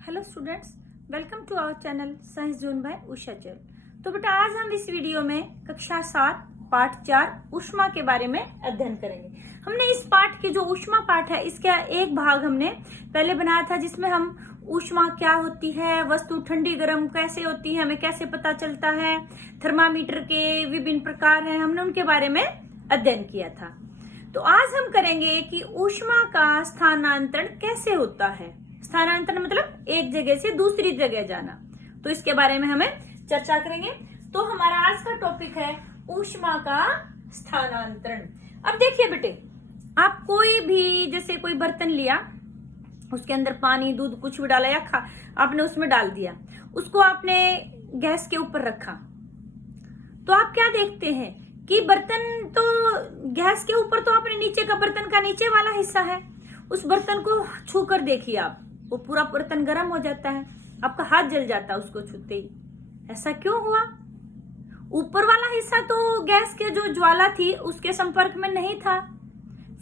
Hello students, welcome to our channel science zone by Usha Chal. तो बेटा आज हम इस वीडियो में कक्षा 7 पाठ 4 ऊष्मा के बारे में अध्ययन करेंगे। हमने इस पाठ की जो ऊष्मा पाठ है इसका एक भाग हमने पहले बनाया था जिसमें हम ऊष्मा क्या होती है, वस्तु ठंडी गर्म कैसे होती है, हमें कैसे पता चलता है, थर्मामीटर के विभिन्न प्रकार हैं, हमने उनके बारे में अध्ययन किया था। तो आज हम करेंगे कि ऊष्मा का स्थानांतरण कैसे होता है। स्थानांतरण मतलब एक जगह से दूसरी जगह जाना, तो इसके बारे में हमें चर्चा करेंगे। तो हमारा आज का टॉपिक है ऊष्मा का स्थानांतरण। अब देखिए बेटे, आप कोई भी जैसे कोई बर्तन लिया, उसके अंदर पानी दूध कुछ भी डाला या आपने उसमें डाल दिया, उसको आपने गैस के ऊपर रखा, तो आप क्या देखते हैं कि बर्तन तो गैस के ऊपर तो अपने नीचे का बर्तन का नीचे वाला हिस्सा है, उस बर्तन को छू कर देखिए आप, वो पूरा बर्तन गर्म हो जाता है, आपका हाथ जल जाता है उसको छूते ही। ऐसा क्यों हुआ? ऊपर वाला हिस्सा तो गैस के जो ज्वाला थी उसके संपर्क में नहीं था,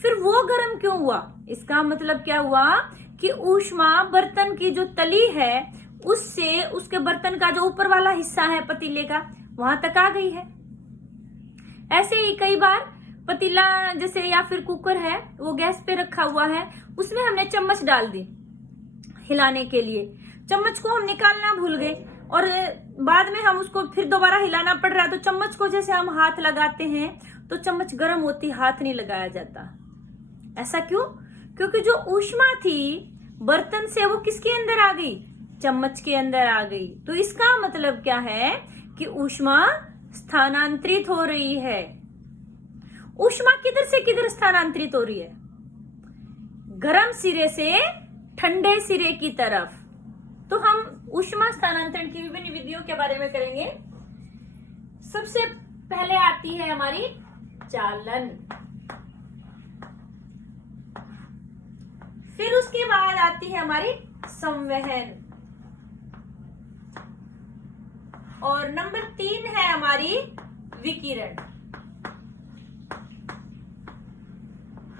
फिर वो गर्म क्यों हुआ? इसका मतलब क्या हुआ कि ऊष्मा बर्तन की जो तली है उससे उसके बर्तन का जो ऊपर वाला हिस्सा है पतीले का वहां तक आ गई है। ऐसे ही कई बार पतीला जैसे या फिर कुकर है वो गैस पे रखा हुआ है, उसमें हमने चम्मच डाल दी हिलाने के लिए, चम्मच को हम निकालना भूल गए और बाद में हम उसको फिर दोबारा हिलाना पड़ रहा है, तो चम्मच को जैसे हम हाथ लगाते हैं तो चम्मच गर्म होती, हाथ नहीं लगाया जाता। ऐसा क्यों? क्योंकि जो ऊष्मा थी बर्तन से वो किसके अंदर आ गई? चम्मच के अंदर आ गई। तो इसका मतलब क्या है कि ऊष्मा स्थानांतरित हो रही है। ऊष्मा किधर से किधर स्थानांतरित हो रही है? गर्म सिरे से ठंडे सिरे की तरफ। तो हम ऊष्मा स्थानांतरण की विभिन्न विधियों के बारे में करेंगे। सबसे पहले आती है हमारी चालन, फिर उसके बाद आती है हमारी संवहन, और नंबर 3 है हमारी विकिरण।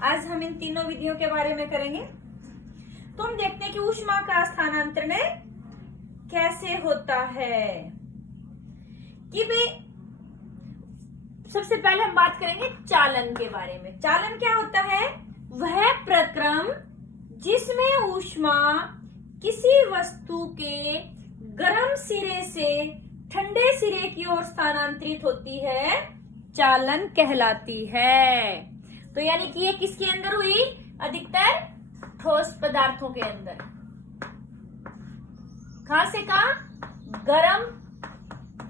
आज हम इन तीनों विधियों के बारे में करेंगे। तो हम देखते हैं कि ऊष्मा का स्थानांतरण कैसे होता है। कि भाई सबसे पहले हम बात करेंगे चालन के बारे में। चालन क्या होता है? वह प्रक्रम जिसमें ऊष्मा किसी वस्तु के गर्म सिरे से ठंडे सिरे की ओर स्थानांतरित होती है, चालन कहलाती है। तो यानी कि ये किसके अंदर हुई? अधिकतर ठोस पदार्थों के अंदर। कहां से कहां? गर्म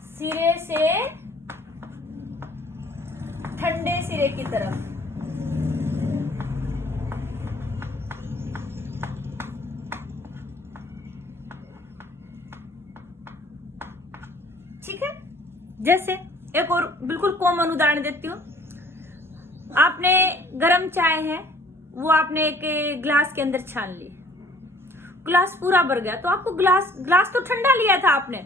सिरे से ठंडे सिरे की तरफ। ठीक है। जैसे एक और बिल्कुल कॉमन उदाहरण देती हूँ। आपने गरम चाय है वो आपने एक ग्लास के अंदर छान ली, ग्लास पूरा भर गया, तो आपको ग्लास तो ठंडा लिया था आपने,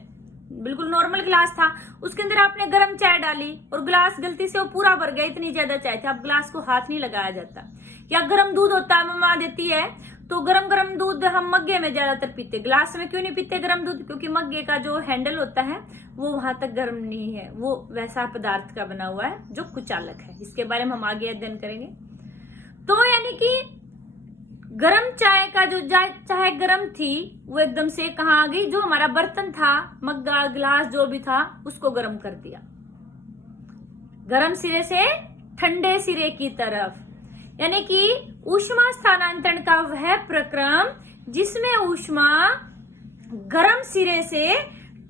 बिल्कुल नॉर्मल ग्लास था, उसके अंदर आपने गरम चाय डाली और ग्लास गलती से वो पूरा भर गया, इतनी ज्यादा चाय थी, अब ग्लास को हाथ नहीं लगाया जाता। या गरम दूध होता है, मम्मा देती है, तो गरम गरम दूध हम मग्गे में ज्यादातर पीते, ग्लास में क्यों नहीं पीते गरम दूध? क्योंकि मग्गे का जो हैंडल होता है वो वहां तक गर्म नहीं है, वो वैसा पदार्थ का बना हुआ है जो कुचालक है। इसके बारे में हम आगे अध्ययन करेंगे। तो यानी कि गरम चाय का जो चाय गरम थी वो एकदम से कहाँ आ गई? जो हमारा बर्तन था, मग्गा गिलास जो भी था, उसको गर्म कर दिया, गरम सिरे से ठंडे सिरे की तरफ। यानी कि ऊष्मा स्थानांतरण का वह प्रक्रम जिसमें ऊष्मा गर्म सिरे से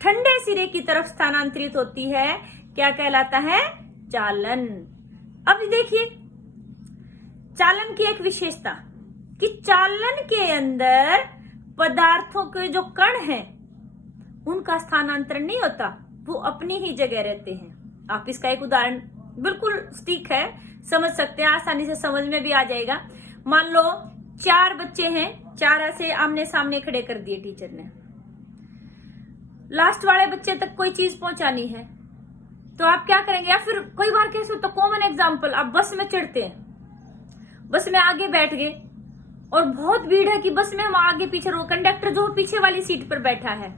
ठंडे सिरे की तरफ स्थानांतरित होती है क्या कहलाता है? चालन। अब देखिए चालन की एक विशेषता कि चालन के अंदर पदार्थों के जो कण हैं उनका स्थानांतरण नहीं होता, वो अपनी ही जगह रहते हैं। आप इसका एक उदाहरण बिल्कुल सटीक है, समझ सकते हैं, आसानी से समझ में भी आ जाएगा। मान लो 4 बच्चे हैं, 4 ऐसे आमने सामने खड़े कर दिए टीचर ने, लास्ट वाले बच्चे तक कोई चीज पहुंचानी है, तो आप क्या करेंगे? या फिर कई बार कैसे होता, कॉमन एग्जांपल, आप बस में चढ़ते हैं, बस में आगे बैठ गए और बहुत भीड़ है कि बस में हम आगे पीछे रो, कंडक्टर जो पीछे वाली सीट पर बैठा है,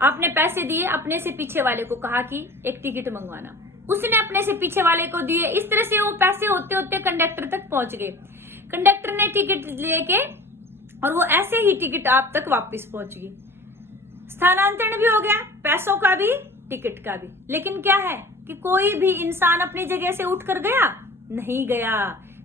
आपने पैसे दिए, अपने से पीछे वाले को कहा कि एक टिकट मंगवाना, उसने अपने से पीछे वाले को दिए, इस तरह से वो पैसे होते होते कंडक्टर तक पहुंच गए। कंडक्टर ने टिकट लेके और वो ऐसे ही टिकट आप तक वापस पहुंच गई। स्थानांतरण भी हो गया, पैसों का भी, टिकट का भी। लेकिन क्या है कि कोई भी इंसान अपनी जगह से उठकर गया नहीं गया,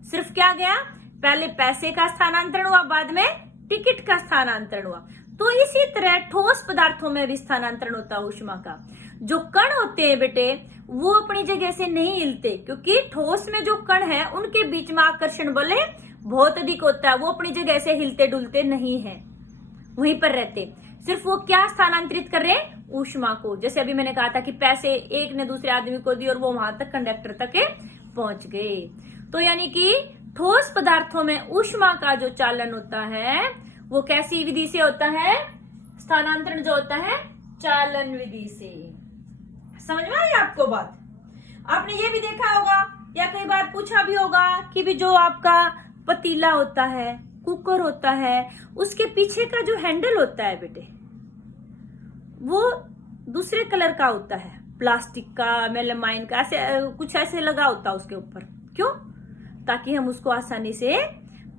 सिर्फ क्या गया, पहले पैसे का स्थानांतरण हुआ, बाद में टिकट का स्थानांतरण हुआ। तो इसी तरह ठोस पदार्थों में भी स्थानांतरण होता है ऊष्मा का। जो कण होते हैं बेटे वो अपनी जगह से नहीं हिलते, क्योंकि ठोस में जो कण है उनके बीच में आकर्षण बल बहुत अधिक होता है, वो अपनी जगह से हिलते डुलते नहीं है, वहीं पर रहते। सिर्फ वो क्या स्थानांतरित कर रहे, ऊष्मा को। जैसे अभी मैंने कहा था कि पैसे एक ने दूसरे आदमी को दिए और वो वहां तक कंडक्टर तक पहुंच गए। तो यानी कि ठोस पदार्थों में ऊष्मा का जो चालन होता है वो कैसी विधि से होता है, स्थानांतरण जो होता है चालन विधि से। समझ में आई आपको बात? आपने ये भी देखा होगा या कई बार पूछा भी होगा कि भी जो आपका पतीला होता है, कुकर होता है, उसके पीछे का जो हैंडल होता है बेटे वो दूसरे कलर का होता है, प्लास्टिक का, मेलामाइन का, ऐसे कुछ ऐसे लगा होता है उसके ऊपर। क्यों? ताकि हम उसको आसानी से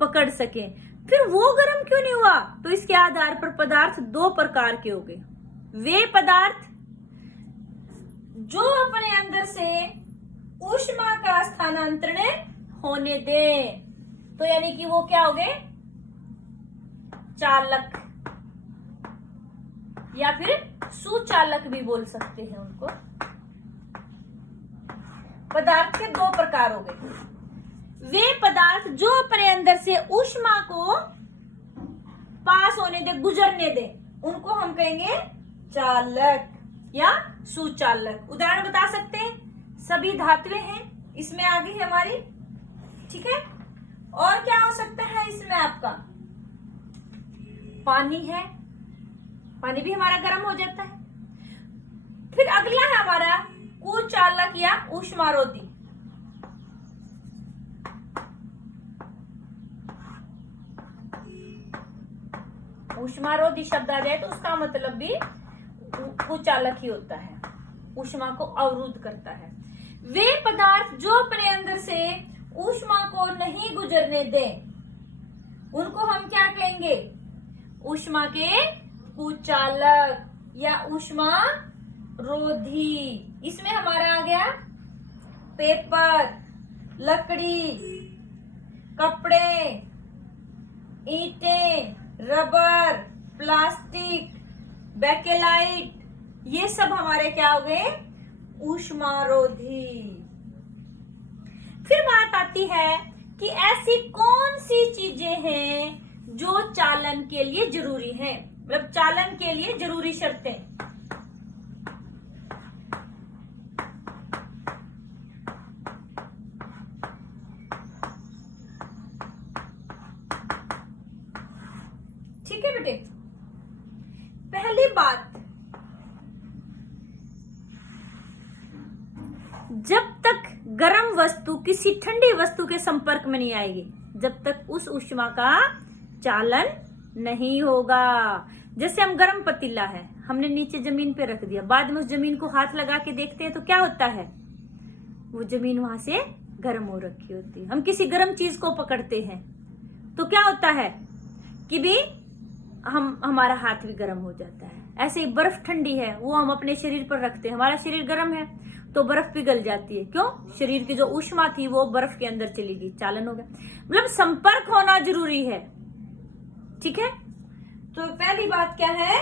पकड़ सकें। फिर वो गर्म क्यों नहीं हुआ? तो इसके आधार पर पदार्थ दो प्रकार के हो गए। वे पदार्थ जो अपने अंदर से ऊष्मा का स्थानांतरण होने दें, तो यानी कि वो क्या हो गए, चालक या फिर सुचालक भी बोल सकते हैं उनको। पदार्थ के दो प्रकार हो गए। वे पदार्थ जो अपने अंदर से ऊष्मा को पास होने दे, गुजरने दे, उनको हम कहेंगे चालक या सुचालक। उदाहरण बता सकते हैं, सभी धातुएं हैं इसमें आगे है हमारी, ठीक है। और क्या हो सकता है इसमें आपका, पानी है, पानी भी हमारा गर्म हो जाता है। फिर अगला है हमारा कुचालक या ऊष्मारोधी। ऊष्मारोधी शब्द आ जाए तो उसका मतलब भी कुचालक ही होता है, ऊष्मा को अवरुद्ध करता है। वे पदार्थ जो अपने अंदर से ऊष्मा को नहीं गुजरने दें, उनको हम क्या कहेंगे, ऊष्मा के कुचालक या ऊष्मा रोधी। इसमें हमारा आ गया पेपर, लकड़ी, कपड़े, ईंटें, रबर, प्लास्टिक, बेकेलाइट, ये सब हमारे क्या हो गए, ऊष्मारोधी। फिर बात आती है कि ऐसी कौन सी चीजें हैं जो चालन के लिए जरूरी हैं, मतलब चालन के लिए जरूरी शर्तें। ठीक है बेटे, पहली बात, जब तक गर्म वस्तु किसी ठंडी वस्तु के संपर्क में नहीं आएगी, जब तक उस ऊष्मा का चालन नहीं होगा। जैसे हम गर्म पतीला है, हमने नीचे जमीन पे रख दिया, बाद में उस जमीन को हाथ लगा के देखते हैं तो क्या होता है, वो जमीन वहां से गर्म हो रखी होती है। हम किसी गर्म चीज को पकड़ते हैं तो क्या होता है कि भी हमारा हाथ भी गर्म हो जाता है। ऐसे ही बर्फ ठंडी है, वो हम अपने शरीर पर रखते हैं, हमारा शरीर गर्म है तो बर्फ पिघल जाती है। क्यों? शरीर की जो ऊष्मा थी वो बर्फ के अंदर चली गई, चालन हो गया। मतलब संपर्क होना जरूरी है, ठीक है। तो पहली बात क्या है,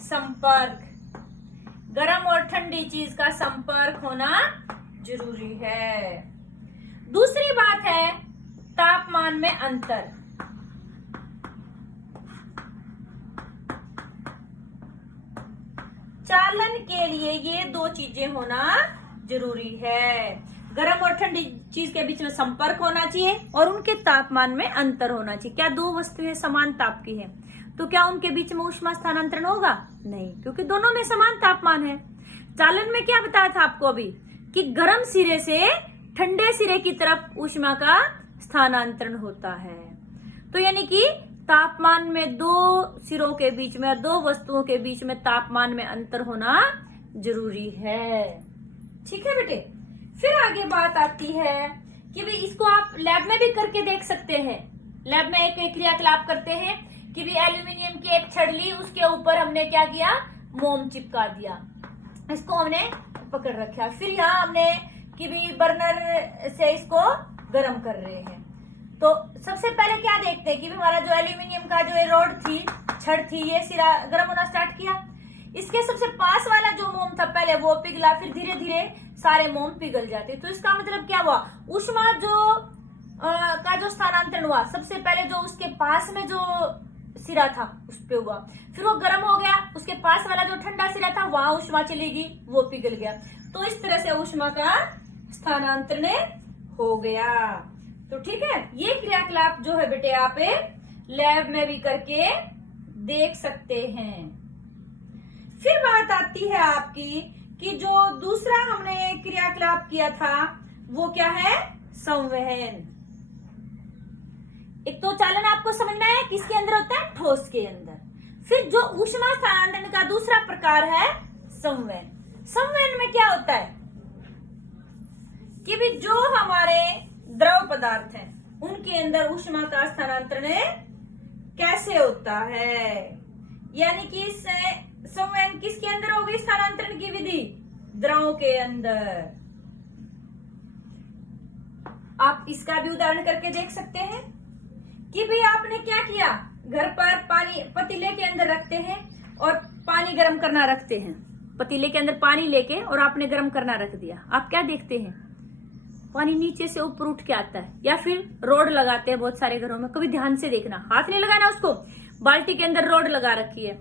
संपर्क, गर्म और ठंडी चीज का संपर्क होना जरूरी है। दूसरी बात है तापमान में अंतर। चालन के लिए ये दो चीजें होना जरूरी है, गर्म और ठंडी चीज के बीच में संपर्क होना चाहिए और उनके तापमान में अंतर होना चाहिए। क्या दो वस्तुएं समान ताप की हैं तो क्या उनके बीच में ऊष्मा स्थानांतरण होगा? नहीं, क्योंकि दोनों में समान तापमान है। चालन में क्या बताया था आपको अभी कि गर्म सिरे से ठंडे सिरे की तरफ ऊष्मा का स्थानांतरण होता है। तो यानी कि तापमान में दो सिरों के बीच में और दो वस्तुओं के बीच में तापमान में अंतर होना जरूरी है। ठीक है बेटे। फिर आगे बात आती है कि भाई इसको आप लैब में भी करके देख सकते हैं। लैब में एक क्रियाकलाप करते हैं कि भी एल्यूमिनियम की एक छड़ ली, उसके ऊपर हमने क्या किया, मोम चिपका दिया, इसको हमने पकड़ रखा। फिर यहाँ हमने कि भी बर्नर से इसको गर्म कर रहे हैं। तो सबसे पहले क्या देखते हैं कि हमारा जो एल्यूमिनियम का जो ये रॉड थी, छड़ थी, ये सिरा गर्म होना स्टार्ट किया। इसके सबसे पास वाला जो मोम था पहले वो पिघला, फिर धीरे धीरे सारे मोम पिघल जाते। तो इसका मतलब क्या हुआ, ऊष्मा का जो स्थानांतरण हुआ सबसे पहले जो उसके पास में जो सिरा था उस पे हुआ, फिर वो गर्म हो गया, उसके पास वाला जो ठंडा सिरा था वहां ऊष्मा चलेगी, वो पिघल गया। तो इस तरह से ऊष्मा का स्थानांतरण हो गया। तो ठीक है, ये क्रियाकलाप जो है बेटे आप लैब में भी करके देख सकते हैं। फिर बात आती है आपकी कि जो दूसरा हमने क्रियाकलाप किया था वो क्या है, संवहन। एक तो चालन आपको समझना है किसके अंदर होता है, ठोस के अंदर। फिर जो ऊष्मा स्थानांतरण का दूसरा प्रकार है संवहन। संवहन में क्या होता है कि भी जो हमारे द्रव पदार्थ हैं उनके अंदर ऊष्मा का स्थानांतरण कैसे होता है, यानी कि संवहन किसके अंदर होगी स्थानांतरण की विधि, द्रव के अंदर। आप इसका भी उदाहरण करके देख सकते हैं कि भाई आपने क्या किया, घर पर पानी पतीले के अंदर रखते हैं और पानी गर्म करना रखते हैं। पतीले के अंदर पानी लेके और आपने गर्म करना रख दिया। आप क्या देखते हैं, पानी नीचे से ऊपर उठ के आता है, या फिर रोड लगाते हैं बहुत सारे घरों में। कभी ध्यान से देखना, हाथ नहीं लगाना उसको, बाल्टी के अंदर रोड लगा रखी है।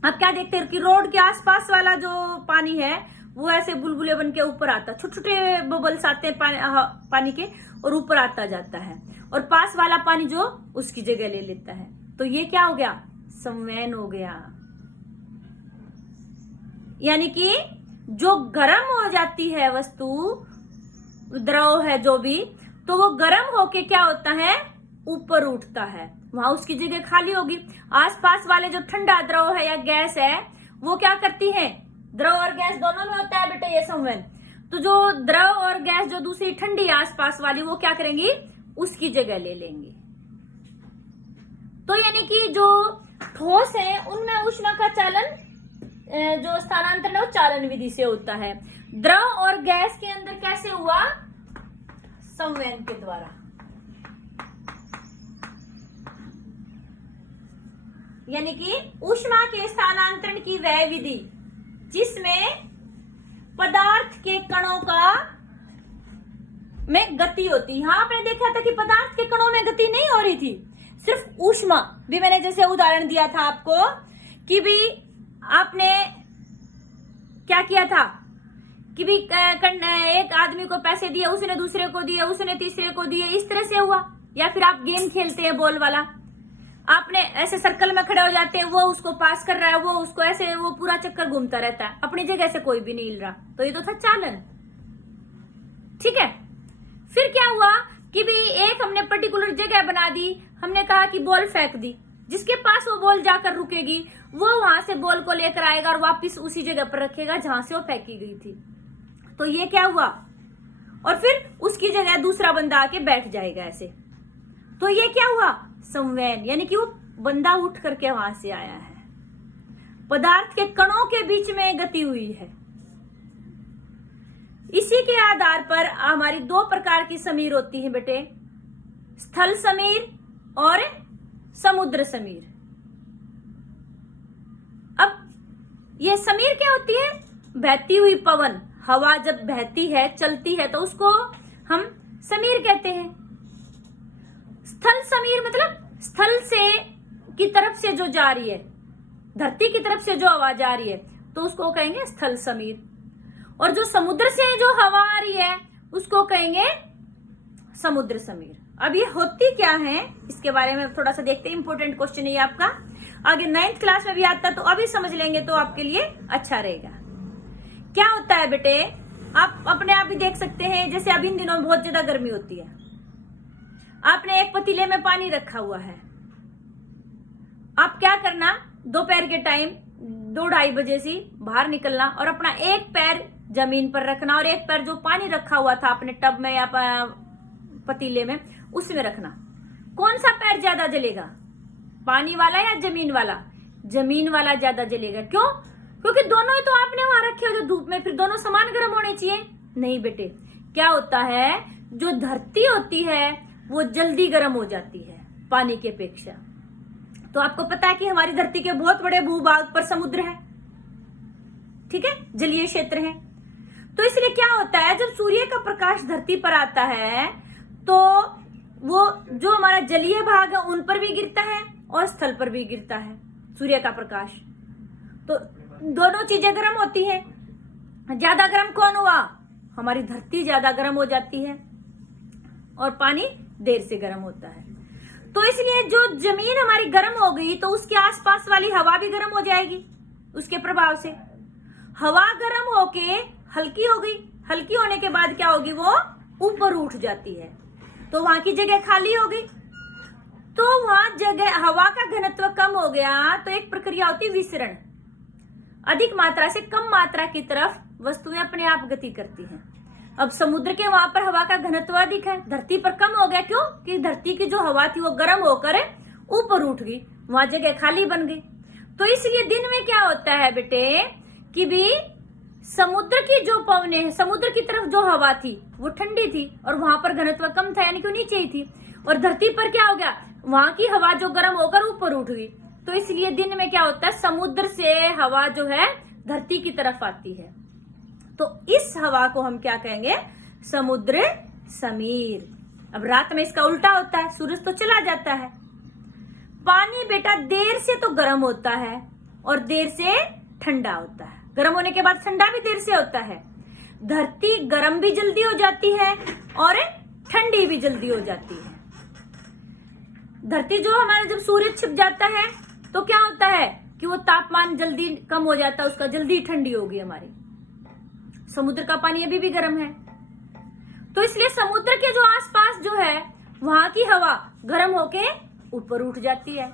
आप क्या देखते हैं कि रोड के आसपास वाला जो पानी है वो ऐसे बुलबुले बन के ऊपर आता है, छोटे छोटे बबल्स आते हैं पानी के और ऊपर आता जाता है, और पास वाला पानी जो उसकी जगह ले लेता है। तो ये क्या हो गया, संवहन हो गया। यानी कि जो गर्म हो जाती है वस्तु, द्रव है जो भी, तो वो गर्म होके क्या होता है, ऊपर उठता है, वहां उसकी जगह खाली होगी। आसपास वाले जो ठंडा द्रव है या गैस है वो क्या करती है, द्रव और गैस दोनों में होता है बेटे ये संवहन। तो जो द्रव और गैस जो दूसरी ठंडी आसपास वाली वो क्या करेंगी, उसकी जगह ले लेंगी। तो यानी कि जो ठोस है उनमें ऊष्मा का चालन, जो स्थानांतरण है वो चालन विधि से होता है। द्रव और गैस के अंदर कैसे हुआ, संवहन के द्वारा। यानी कि ऊष्मा के स्थानांतरण की वह विधि जिसमें पदार्थ के कणों का में गति होती। हाँ, आपने देखा था कि पदार्थ के कणों में गति नहीं हो रही थी, सिर्फ ऊष्मा। भी मैंने जैसे उदाहरण दिया था आपको कि भी आपने क्या किया था कि भी एक आदमी को पैसे दिए, उसने दूसरे को दिए, उसने तीसरे को दिए, इस तरह से हुआ। या फिर आप गेम खेलते हैं बॉल वाला, आपने ऐसे सर्कल में खड़े हो जाते हैं, वो उसको पास कर रहा है, वो उसको ऐसे, वो पूरा चक्कर घूमता रहता है, अपनी जगह से कोई भी नहीं हिल रहा। तो ये तो था चालन। ठीक है, फिर क्या हुआ कि भी एक हमने पर्टिकुलर जगह बना दी, हमने कहा कि बॉल फेंक दी, जिसके पास वो बॉल जाकर रुकेगी वो वहां से बॉल को लेकर आएगा और वापस उसी जगह पर रखेगा जहां से वो फेंकी गई थी। तो ये क्या हुआ, और फिर उसकी जगह दूसरा बंदा आके बैठ जाएगा ऐसे। तो ये क्या हुआ, संवहन। यानी कि वो बंदा उठ करके वहां से आया है, पदार्थ के कणों के बीच में गति हुई है। इसी के आधार पर हमारी दो प्रकार की समीर होती है बेटे, स्थल समीर और समुद्र समीर। अब ये समीर क्या होती है, बहती हुई पवन, हवा जब बहती है, चलती है, तो उसको हम समीर कहते हैं। स्थल समीर मतलब स्थल से की तरफ से जो जा रही है, धरती की तरफ से जो हवा जा रही है, तो उसको कहेंगे स्थल समीर। और जो समुद्र से जो हवा आ रही है उसको कहेंगे समुद्र समीर। अब ये होती क्या है इसके बारे में थोड़ा सा देखते हैं, इंपॉर्टेंट क्वेश्चन है ये आपका, आगे 9th क्लास में भी आता है, तो अभी समझ लेंगे तो आपके लिए अच्छा रहेगा। क्या होता है बेटे, आप अपने आप ही देख सकते हैं, जैसे अभी इन दिनों बहुत ज्यादा गर्मी होती है, आपने एक पतीले में पानी रखा हुआ है। आप क्या करना, दोपहर के टाइम 2-2:30 बजे से बाहर निकलना और अपना एक पैर जमीन पर रखना और एक पैर जो पानी रखा हुआ था अपने टब में या पतीले में उसमें रखना। कौन सा पैर ज्यादा जलेगा, पानी वाला या जमीन वाला? जमीन वाला ज्यादा जलेगा। क्यों? क्योंकि दोनों ही तो आपने वहां रखे हो जो धूप में, फिर दोनों समान गर्म होने चाहिए। नहीं बेटे, क्या होता है, जो धरती होती है वो जल्दी गर्म हो जाती है पानी के अपेक्षा। तो आपको पता है कि हमारी धरती के बहुत बड़े भूभाग पर समुद्र है, ठीक है, जलीय क्षेत्र है। तो इसलिए क्या होता है, जब सूर्य का प्रकाश धरती पर आता है तो वो जो हमारा जलीय भाग है उन पर भी गिरता है और स्थल पर भी गिरता है सूर्य का प्रकाश। तो दोनों चीजें गर्म होती है। ज्यादा गर्म कौन हुआ? हमारी धरती ज्यादा गर्म हो जाती है और पानी देर से गर्म होता है। तो इसलिए जो जमीन हमारी गर्म हो गई तो उसके आसपास वाली हवा भी गर्म हो जाएगी। उसके प्रभाव से हवा गर्म होके हल्की हो गई। हल्की होने के बाद क्या होगी, वो ऊपर उठ जाती है, तो वहां की जगह खाली हो गई। तो वहां जगह, हवा का घनत्व कम हो गया तो एक प्रक्रिया होती है विसरण। अधिक मात्रा से कम मात्रा की तरफ वस्तुएं अपने आप गति करती हैं। अब समुद्र के वहां पर हवा का घनत्व अधिक है, धरती पर कम हो गया। क्यों? कि धरती की जो हवा थी वो गर्म होकर ऊपर उठ गई, वहां जगह खाली बन गई। तो इसलिए दिन में क्या होता है बेटे कि भी समुद्र की जो पवनें, समुद्र की तरफ जो हवा थी वो ठंडी थी और वहां पर घनत्व कम था, यानी कि नीचे ही थी। और धरती पर क्या हो गया, वहां की हवा जो गर्म होकर ऊपर उठ गई। तो इसलिए दिन में क्या होता है, समुद्र से हवा जो है धरती की तरफ आती है। तो इस हवा को हम क्या कहेंगे, समुद्र समीर। अब रात में इसका उल्टा होता है, सूरज तो चला जाता है। पानी बेटा देर से तो गर्म होता है और देर से ठंडा होता है। गर्म होने के बाद ठंडा भी देर से होता है। धरती गर्म भी जल्दी हो जाती है और ठंडी भी जल्दी हो जाती है। धरती जो हमारा, जब सूरज छिप जाता है तो क्या होता है कि वो तापमान जल्दी कम हो जाता है उसका, जल्दी ठंडी होगी हमारी। समुद्र का पानी अभी भी गर्म है। तो इसलिए समुद्र के जो आसपास जो है वहां की हवा गर्म होके ऊपर उठ जाती है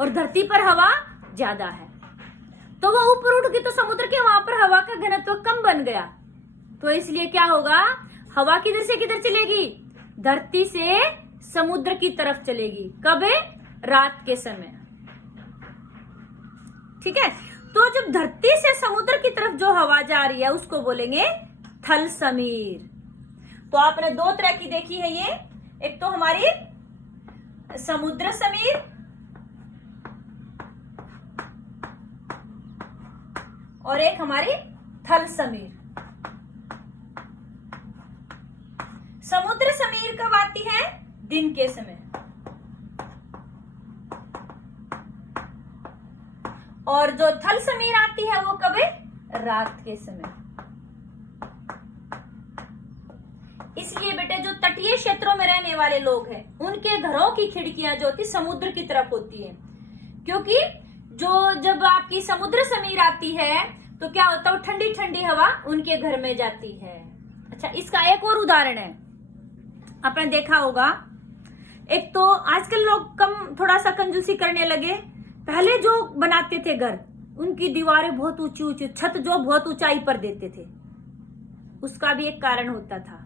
और धरती पर हवा ज्यादा है, तो वो ऊपर उठ गई तो समुद्र के वहां पर हवा का घनत्व कम बन गया। तो इसलिए क्या होगा, हवा किधर से किधर चलेगी, धरती से समुद्र की तरफ चलेगी। कब? रात के समय, ठीक है। तो जब धरती से समुद्र की तरफ जो हवा जा रही है उसको बोलेंगे थल समीर। तो आपने दो तरह की देखी है ये, एक तो हमारी समुद्र समीर और एक हमारी थल समीर। समुद्र समीर कब आती है, दिन के समय, और जो थल समीर आती है वो कब है, रात के समय। इसलिए बेटे जो तटीय क्षेत्रों में रहने वाले लोग हैं उनके घरों की खिड़कियां जो होती समुद्र की तरफ होती है, क्योंकि जो जब आपकी समुद्र समीर आती है तो क्या होता है, ठंडी ठंडी हवा उनके घर में जाती है। अच्छा, इसका एक और उदाहरण है, आपने देखा होगा। एक तो आजकल लोग कम थोड़ा सा कंजूसी करने लगे। पहले जो बनाते थे घर, उनकी दीवारें बहुत ऊंची ऊंची, छत जो बहुत ऊंचाई पर देते थे। उसका भी एक कारण होता था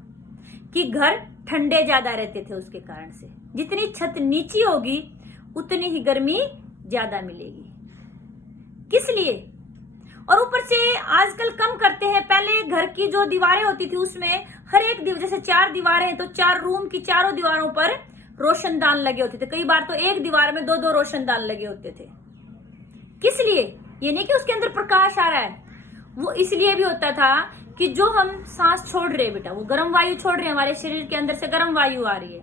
कि घर ठंडे ज्यादा रहते थे। उसके कारण से जितनी छत नीची होगी उतनी ही गर्मी ज्यादा मिलेगी। किस लिए? और ऊपर से आजकल कम करते हैं। पहले घर की जो दीवारें होती थी उसमें हर एक जैसे 4 दीवारें हैं तो 4 रूम की चारों दीवारों पर रोशनदान लगे होते थे। कई बार तो एक दीवार में 2-2 रोशनदान लगे होते थे। किस लिए? ये नहीं कि उसके अंदर प्रकाश आ रहा है, वो इसलिए भी होता था कि जो हम सांस छोड़ रहे हैं बेटा, वो गर्म वायु छोड़ रहे हैं, हमारे शरीर के अंदर से गर्म वायु आ रही है।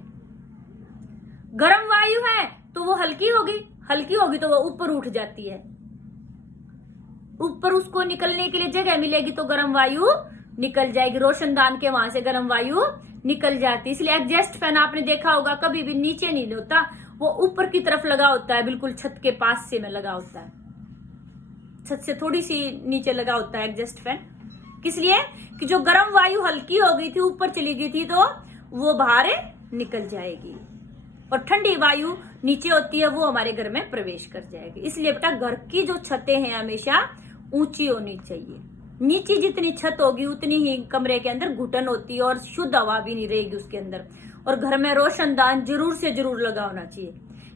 गर्म वायु है तो वो हल्की होगी, हल्की होगी तो वो ऊपर उठ जाती है। ऊपर उसको निकलने के लिए जगह मिलेगी तो गर्म वायु निकल जाएगी, रोशनदान के वहां से गर्म वायु निकल जाती है। इसलिए एग्जॉस्ट फैन आपने देखा होगा कभी भी नीचे नहीं होता, वो ऊपर की तरफ लगा होता है, बिल्कुल छत के पास से में लगा होता है, छत से थोड़ी सी नीचे लगा होता है एग्जॉस्ट फैन। किस लिए? कि जो गर्म वायु हल्की हो गई थी, ऊपर चली गई थी, तो वो बाहर निकल जाएगी और ठंडी वायु नीचे होती है वो हमारे घर में प्रवेश कर जाएगी। इसलिए बेटा घर की जो छतें हैं हमेशा ऊंची होनी चाहिए। नीचे जितनी छत होगी उतनी ही कमरे के अंदर घुटन होती है और शुद्ध हवा भी नहीं रहेगी उसके अंदर। और घर में रोशनदान जरूर से जरूर लगा होना चाहिए,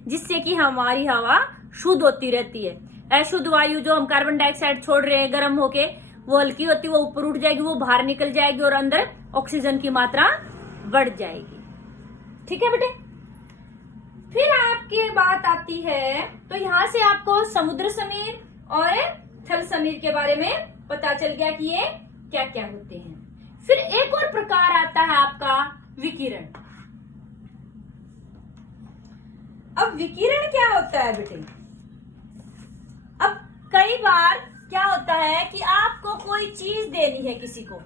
जिससे कि हमारी हवा शुद्ध होती रहती है। अशुद्ध वायु जो हम कार्बन डाइऑक्साइड छोड़ रहे हैं गर्म होके, वो हल्की होती है, वो ऊपर उठ जाएगी, वो बाहर निकल जाएगी और अंदर ऑक्सीजन की मात्रा बढ़ जाएगी। ठीक है बेटे। फिर आपकी बात आती है, तो यहाँ से आपको समुद्र समीर और थल समीर के बारे में पता चल गया कि ये क्या क्या होते हैं। फिर एक और प्रकार आता है आपका विकिरण। अब विकिरण क्या होता है बेटे? अब कई बार क्या होता है कि आपको कोई चीज देनी है किसी को।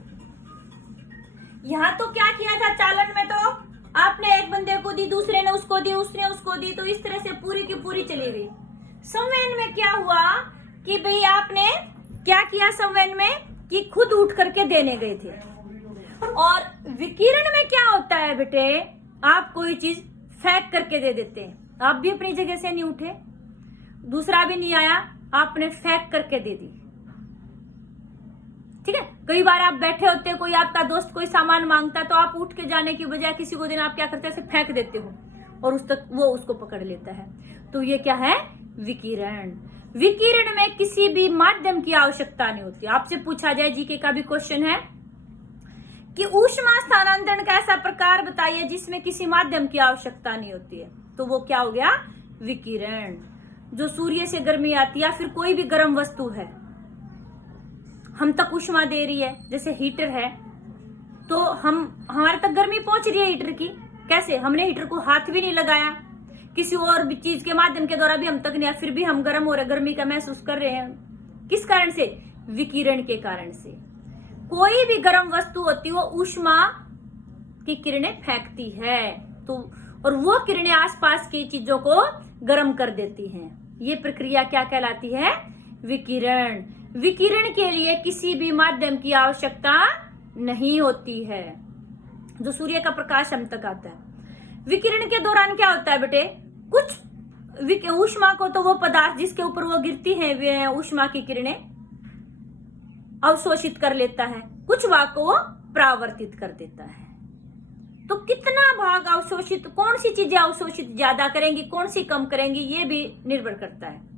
यहाँ तो क्या किया था चालन में, तो आपने एक बंदे को दी, दूसरे ने उसको दी, उसने उसको दी, तो इस तरह से पूरी की पूरी चली गई। संवयन में क्या हुआ कि भाई आपने क्या किया संवयन में कि खुद उठ करके देने गए थे। और विकिरण में क्या होता है बेटे, आप कोई चीज फेंक करके दे देते हैं। आप भी अपनी जगह से नहीं उठे, दूसरा भी नहीं आया, आपने फेंक करके दे दी। ठीक है। कई बार आप बैठे होते, कोई आपका दोस्त कोई सामान मांगता, तो आप उठ के जाने की बजाय किसी को देना आप क्या करते हो, फेंक देते हो और वो उसको पकड़ लेता है। तो ये क्या है? विकिरण। विकिरण में किसी भी माध्यम की आवश्यकता नहीं होती। आपसे पूछा जाए, जीके का भी क्वेश्चन है कि ऊष्मा स्थानांतरण का ऐसा प्रकार बताइए जिसमें किसी माध्यम की आवश्यकता नहीं होती है, तो वो क्या हो गया? विकिरण। जो सूर्य से गर्मी आती है या फिर कोई भी गर्म वस्तु है हम तक ऊष्मा दे रही है, जैसे हीटर है, तो हमारे तक गर्मी पहुंच रही है हीटर की। कैसे? हमने हीटर को हाथ भी नहीं लगाया, किसी और भी चीज के माध्यम के द्वारा भी हम तक नहीं, फिर भी हम गर्म हो रहे, गर्मी का महसूस कर रहे हैं। किस कारण से? विकिरण के कारण से। कोई भी गर्म वस्तु होती है वो ऊष्मा की किरणें फेंकती है, तो और वो किरणें आसपास की चीजों को गर्म कर देती हैं। ये प्रक्रिया क्या कहलाती है? विकिरण। विकिरण के लिए किसी भी माध्यम की आवश्यकता नहीं होती है। जो सूर्य का प्रकाश हम तक आता है। विकिरण के दौरान क्या होता है बेटे? कुछ ऊष्मा को तो वो पदार्थ जिसके ऊपर वो गिरती है वे ऊष्मा की किरणें अवशोषित कर लेता है, कुछ भाग को वो परावर्तित कर देता है। तो कितना भाग अवशोषित, कौन सी चीजें अवशोषित ज्यादा करेंगी, कौन सी कम करेंगी, ये भी निर्भर करता है।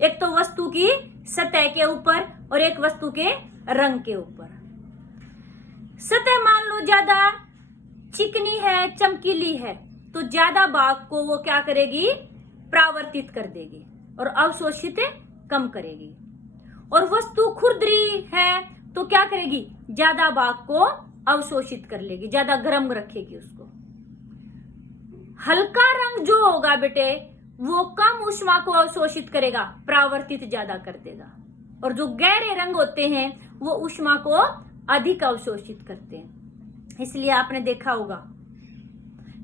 एक तो वस्तु की सतह के ऊपर और एक वस्तु के रंग के ऊपर। सतह मान लो ज्यादा चिकनी है, चमकीली है, तो ज्यादा भाग को वो क्या करेगी? परावर्तित कर देगी और अवशोषित कम करेगी। और वस्तु खुरदरी है तो क्या करेगी? ज्यादा भाग को अवशोषित कर लेगी, ज्यादा गर्म रखेगी उसको। हल्का रंग जो होगा बेटे वो कम ऊष्मा को अवशोषित करेगा, परावर्तित ज्यादा कर देगा। और जो गहरे रंग होते हैं वो ऊष्मा को अधिक अवशोषित करते हैं। इसलिए आपने देखा होगा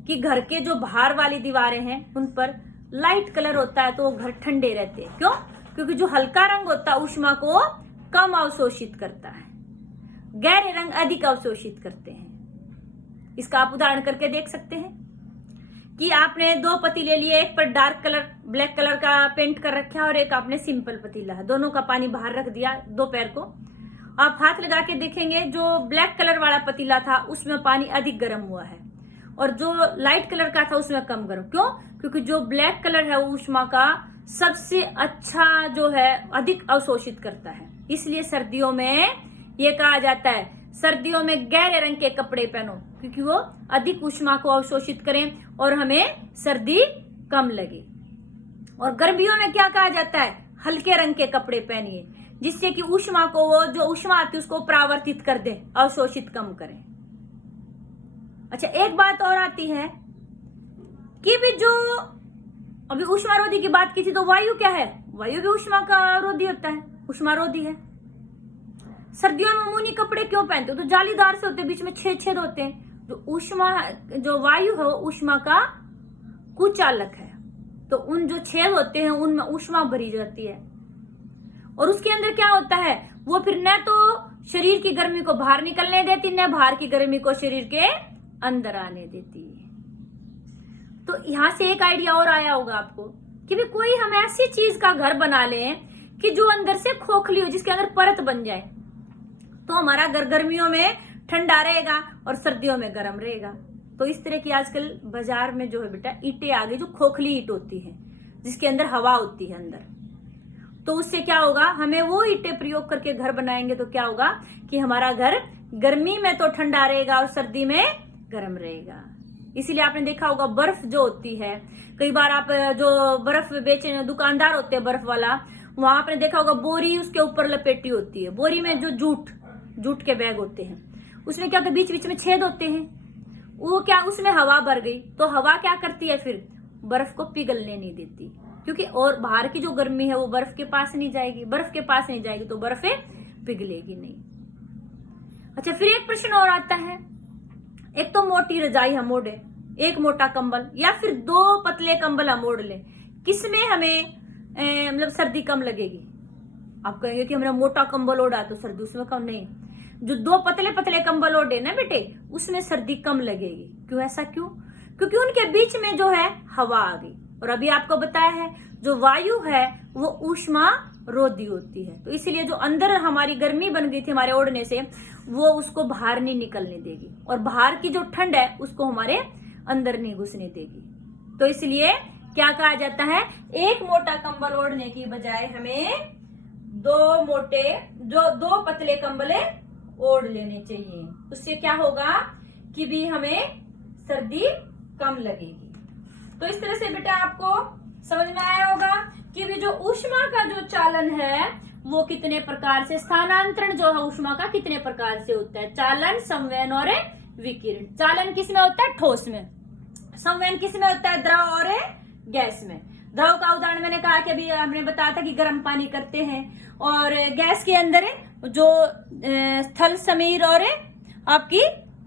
कि घर के जो बाहर वाली दीवारें हैं उन पर लाइट कलर होता है तो वो घर ठंडे रहते हैं। क्यों? क्योंकि जो हल्का रंग होता है ऊष्मा को कम अवशोषित करता है, गहरे रंग अधिक अवशोषित करते हैं। इसका आप उदाहरण करके देख सकते हैं कि आपने दो पतीले लिए, एक पर डार्क कलर ब्लैक कलर का पेंट कर रखा है और एक आपने सिंपल पतीला है, दोनों का पानी बाहर रख दिया दोपहर को। आप हाथ लगा के देखेंगे जो ब्लैक कलर वाला पतीला था उसमें पानी अधिक गर्म हुआ है और जो लाइट कलर का था उसमें कम गर्म। क्यों? क्योंकि जो ब्लैक कलर है ऊष्मा का सबसे अच्छा जो है अधिक अवशोषित करता है। इसलिए सर्दियों में ये कहा जाता है सर्दियों में गहरे रंग के कपड़े पहनो, क्योंकि वो अधिक ऊष्मा को अवशोषित करें और हमें सर्दी कम लगे। और गर्मियों में क्या कहा जाता है? हल्के रंग के कपड़े पहनिए, जिससे कि ऊष्मा को वो जो ऊष्मा आती है उसको परावर्तित कर दे, अवशोषित कम करें। अच्छा, एक बात और आती है कि भी जो अभी ऊष्मारोधी की बात की थी, तो वायु क्या है? वायु भी ऊष्मा का रोधी होता है, ऊष्मारोधी है। सर्दियों में ऊनी कपड़े क्यों पहनते हो? तो जालीदार से होते हैं, बीच में छेद होते हैं। जो ऊष्मा जो वायु है वो ऊष्मा का कुचालक है, तो उन जो छेद होते हैं उनमें ऊष्मा भरी जाती है और उसके अंदर क्या होता है? वो फिर न तो शरीर की गर्मी को बाहर निकलने देती, न बाहर की गर्मी को शरीर के अंदर आने देती। तो यहाँ से एक आइडिया और आया होगा आपको कि भी कोई हम ऐसी चीज का घर बना लें कि जो अंदर से खोखली हो, जिसके अंदर परत बन जाए, तो हमारा घर गर्मियों में ठंडा रहेगा और सर्दियों में गर्म रहेगा। तो इस तरह की आजकल बाजार में जो है बेटा ईंटें आ गई, जो खोखली ईंट होती है जिसके अंदर हवा होती है अंदर। तो उससे क्या होगा, हमें वो ईंटें प्रयोग करके घर बनाएंगे तो क्या होगा कि हमारा घर गर्मी में तो ठंडा रहेगा और सर्दी में गर्म रहेगा। इसीलिए आपने देखा होगा बर्फ जो होती है, कई बार आप जो बर्फ बेचने दुकानदार होते हैं बर्फ वाला, वहां आपने देखा होगा बोरी उसके ऊपर लपेटी होती है। बोरी में जो जूट के बैग होते हैं, उसमें क्या होता है, बीच बीच में छेद होते हैं। वो क्या, उसमें हवा भर गई तो हवा क्या करती है, फिर बर्फ को पिघलने नहीं देती, क्योंकि और बाहर की जो गर्मी है वो बर्फ के पास नहीं जाएगी। बर्फ के पास नहीं जाएगी तो बर्फ पिघलेगी नहीं। अच्छा, फिर एक प्रश्न और आता है, एक तो मोटी रजाई हम ओढ़े, एक मोटा कंबल, या फिर दो पतले कंबल हम ओढ़ लें, किसमें हमें मतलब सर्दी कम लगेगी? आप कहेंगे कि हमने मोटा कंबल ओढ़ा तो सर्दी उसमें कम नहीं। जो दो पतले पतले कंबल ओढ़े ना बेटे, उसमें सर्दी कम लगेगी। क्यों, ऐसा क्यों? क्योंकि उनके बीच में जो है हवा आ गई। और अभी आपको बताया है जो वायु है वो ऊष्मा रोधी होती है, तो इसीलिए जो अंदर हमारी गर्मी बन गई थी हमारे ओढ़ने से, वो उसको बाहर नहीं निकलने देगी, और बाहर की जो ठंड है उसको हमारे अंदर नहीं घुसने देगी। तो इसलिए क्या कहा जाता है, एक मोटा कंबल ओढ़ने की बजाय हमें दो पतले कंबले ओढ़ लेने चाहिए। उससे क्या होगा कि भी हमें सर्दी कम लगेगी। तो इस तरह से बेटा आपको समझ में आया होगा कि भी जो ऊष्मा का जो चालन है वो कितने प्रकार से, स्थानांतरण जो है ऊष्मा का कितने प्रकार से होता है। चालन, संवहन और विकिरण। चालन किसमें होता है, ठोस में। संवहन किसमें होता है, द्रव और गैस में। द्रव का उदाहरण मैंने कहा कि अभी हमने बताया था कि गर्म पानी करते हैं, और गैस के अंदर जो स्थल समीर और आपकी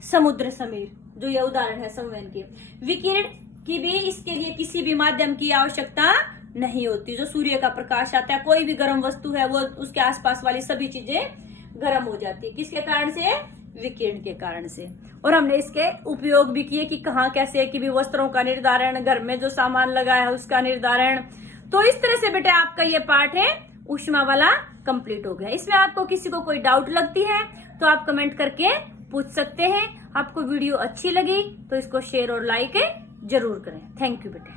समुद्र समीर, जो ये उदाहरण है संवहन के। विकिरण की भी इसके लिए किसी भी माध्यम की आवश्यकता नहीं होती। जो सूर्य का प्रकाश आता है, कोई भी गर्म वस्तु है, वो उसके आसपास वाली सभी चीजें गर्म हो जाती है। किसके कारण से, विकिरण के कारण से। और हमने इसके उपयोग भी किए कि कहाँ कैसे, कि भी वस्त्रों का निर्धारण, घर में जो सामान लगा है उसका निर्धारण। तो इस तरह से बेटा आपका ये पार्ट है ऊष्मा वाला कंप्लीट हो गया। इसमें आपको किसी को कोई डाउट लगती है तो आप कमेंट करके पूछ सकते हैं। आपको वीडियो अच्छी लगी तो इसको शेयर और लाइक जरूर करें। थैंक यू बेटा।